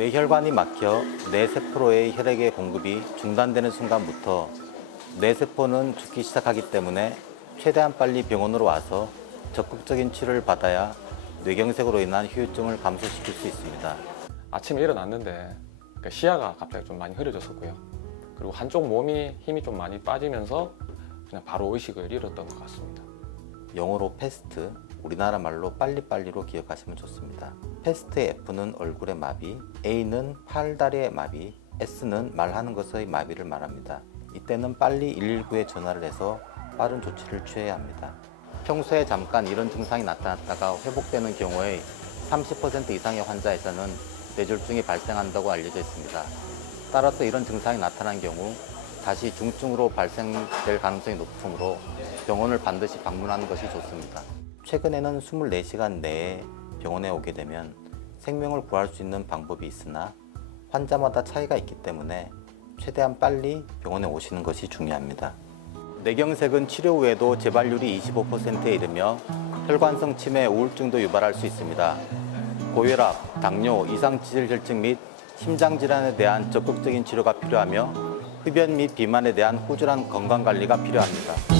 뇌혈관이 막혀 뇌세포로의 혈액의 공급이 중단되는 순간부터 뇌세포는 죽기 시작하기 때문에 최대한 빨리 병원으로 와서 적극적인 치료를 받아야 뇌경색으로 인한 후유증을 감소시킬 수 있습니다. 아침에 일어났는데 그 시야가 갑자기 좀 많이 흐려졌었고요. 그리고 한쪽 몸이 힘이 좀 많이 빠지면서 그냥 바로 의식을 잃었던 것 같습니다. 영어로 패스트, 우리나라 말로 빨리빨리로 기억하시면 좋습니다. 패스트의 F는 얼굴의 마비, A는 팔다리의 마비, S는 말하는 것의 마비를 말합니다. 이때는 빨리 119에 전화를 해서 빠른 조치를 취해야 합니다. 평소에 잠깐 이런 증상이 나타났다가 회복되는 경우에 30% 이상의 환자에서는 뇌졸중이 발생한다고 알려져 있습니다. 따라서 이런 증상이 나타난 경우 다시 중증으로 발생될 가능성이 높으므로 병원을 반드시 방문하는 것이 좋습니다. 최근에는 24시간 내에 병원에 오게 되면 생명을 구할 수 있는 방법이 있으나 환자마다 차이가 있기 때문에 최대한 빨리 병원에 오시는 것이 중요합니다. 뇌경색은 치료 후에도 재발률이 25%에 이르며 혈관성 치매, 우울증도 유발할 수 있습니다. 고혈압, 당뇨, 이상지질혈증 및 심장질환에 대한 적극적인 치료가 필요하며 흡연 및 비만에 대한 꾸준한 건강관리가 필요합니다.